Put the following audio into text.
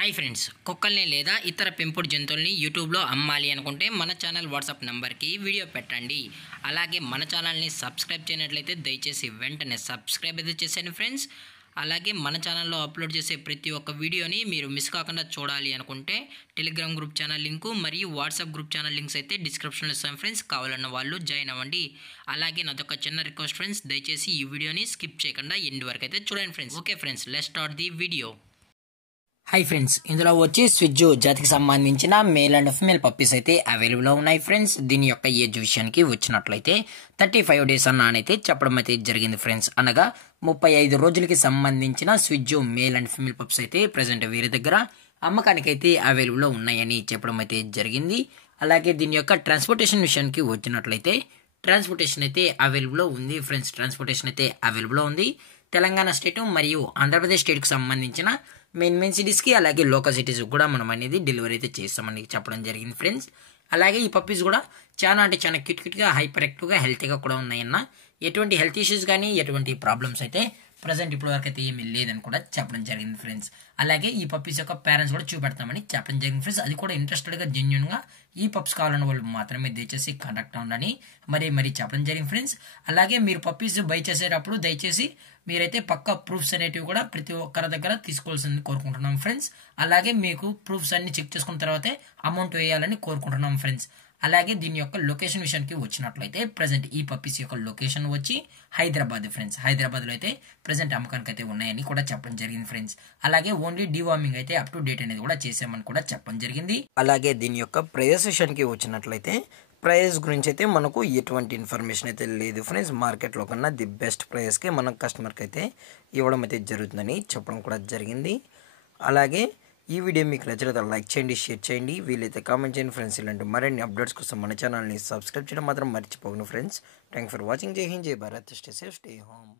Hi friends, కుక్కల్ని లేదా ఇతర పెంపుడు జంతువుల్ని యూట్యూబ్లో అమ్మాలి అనుకుంటే మన ఛానల్ వాట్సాప్ నెంబర్కి వీడియో పెట్టండి. అలాగే మన ఛానల్ని సబ్స్క్రైబ్ చేయనట్లయితే దయచేసి వెంటనే సబ్స్క్రైబ్ అయితే చేసేయండి ఫ్రెండ్స్. అలాగే మన ఛానల్లో అప్లోడ్ చేసే ప్రతి ఒక్క వీడియోని మీరు మిస్ కాకుండా చూడాలి అనుకుంటే టెలిగ్రామ్ గ్రూప్ ఛానల్ లింకు మరియు వాట్సాప్ గ్రూప్ ఛానల్ లింక్స్ అయితే డిస్క్రిప్షన్లో ఇస్తాను ఫ్రెండ్స్. కావాలన్న వాళ్ళు జాయిన్ అవ్వండి. అలాగే నాదొక చిన్న రిక్వెస్ట్ ఫ్రెండ్స్, దయచేసి ఈ వీడియోని స్కిప్ చేయకుండా ఎండ్ వరకు అయితే చూడండి friends. Okay friends, let's start the video. Hi friends, ఇందులో వచ్చి స్విజ్జు జాతికి సంబంధించిన మేల్ అండ్ ఫిమేల్ పప్పీస్ అయితే అవైలబుల్లో ఉన్నాయి ఫ్రెండ్స్. దీని యొక్క ఏజ్ విషయానికి వచ్చినట్లయితే 35 డేస్ అన్నైతే చెప్పడం అయితే జరిగింది ఫ్రెండ్స్. అనగా 35 రోజులకి సంబంధించిన స్విజ్జు మేల్ అండ్ ఫిమేల్ పప్పీస్ అయితే ప్రజెంట్ వీరి దగ్గర అమ్మకానికి అయితే అవైలబుల్లో ఉన్నాయని చెప్పడం అయితే జరిగింది. అలాగే దీని యొక్క ట్రాన్స్పోర్టేషన్ విషయానికి వచ్చినట్లయితే ట్రాన్స్పోర్టేషన్ అయితే అవైలబుల్లో ఉంది ఫ్రెండ్స్. ట్రాన్స్పోర్టేషన్ అయితే అవైలబుల్లో ఉంది. తెలంగాణ స్టేట్ మరియు ఆంధ్రప్రదేశ్ స్టేట్కి సంబంధించిన మెయిన్ సిటీస్కి అలాగే లోకల్ సిటీస్కి కూడా మనం అనేది డెలివరీ అయితే చేస్తామని చెప్పడం జరిగింది ఫ్రెండ్స్. అలాగే ఈ పప్పీస్ కూడా చాలా క్యూట్గా హైపర్ యాక్టివ్గా హెల్తీగా కూడా ఉన్నాయన్న. ఎటువంటి హెల్త్ ఇష్యూస్ కానీ ఎటువంటి ప్రాబ్లమ్స్ అయితే ప్రజెంట్ ఇప్పటి వరకు అయితే ఏమీ లేదని కూడా చెప్పడం జరిగింది ఫ్రెండ్స్. అలాగే ఈ పప్పీస్ యొక్క పేరెంట్స్ కూడా చూపెడతామని చెప్పడం జరిగింది ఫ్రెండ్స్. అది కూడా ఇంట్రెస్టెడ్గా జెన్యున్గా ఈ పప్స్ కావాలన్న వాళ్ళు మాత్రమే దయచేసి కాంటాక్ట్ అవ్వండి మరి చెప్పడం జరిగింది ఫ్రెండ్స్. అలాగే మీరు పప్పీస్ బై చేసేటప్పుడు దయచేసి మీరైతే పక్కా ప్రూఫ్స్ అనేటివి కూడా ప్రతి ఒక్కరి దగ్గర తీసుకోవాల్సింది కోరుకుంటున్నాం ఫ్రెండ్స్. అలాగే మీకు ప్రూఫ్స్ అన్ని చెక్ చేసుకున్న తర్వాతే అమౌంట్ వేయాలని కోరుకుంటున్నాం ఫ్రెండ్స్. అలాగే దీని యొక్క లొకేషన్ విషయానికి వచ్చినట్లయితే ప్రజెంట్ ఈ పప్పీస్ యొక్క లొకేషన్ వచ్చి హైదరాబాద్ ఫ్రెండ్స్. హైదరాబాద్లో అయితే ప్రజెంట్ అమ్మకానికి అయితే ఉన్నాయని కూడా చెప్పడం జరిగింది ఫ్రెండ్స్. అలాగే ఓన్లీ డివార్మింగ్ అయితే అప్ టు డేట్ అనేది కూడా చేసామని కూడా చెప్పడం జరిగింది. అలాగే దీని యొక్క ప్రైస్ విషయానికి వచ్చినట్లయితే ప్రైస్ గురించి అయితే మనకు ఎటువంటి ఇన్ఫర్మేషన్ అయితే లేదు ఫ్రెండ్స్. మార్కెట్లో కన్నా ది బెస్ట్ ప్రైస్కి మనం కస్టమర్కి అయితే ఇవ్వడం అయితే జరుగుతుందని చెప్పడం కూడా జరిగింది. అలాగే ఈ వీడియో మీకు నచ్చినట్లయితే లైక్ చేయండి, షేర్ చేయండి, వీలైతే కామెంట్ చేయండి ఫ్రెండ్స్. ఇలాంటి మరిన్ని అప్డేట్స్ కోసం మన ఛానల్ని సబ్స్క్రైబ్ చేయడం మాత్రం మర్చిపోకండి ఫ్రెండ్స్. Thank for watching. జై హింద్, జై Bharat, stay safe, stay home.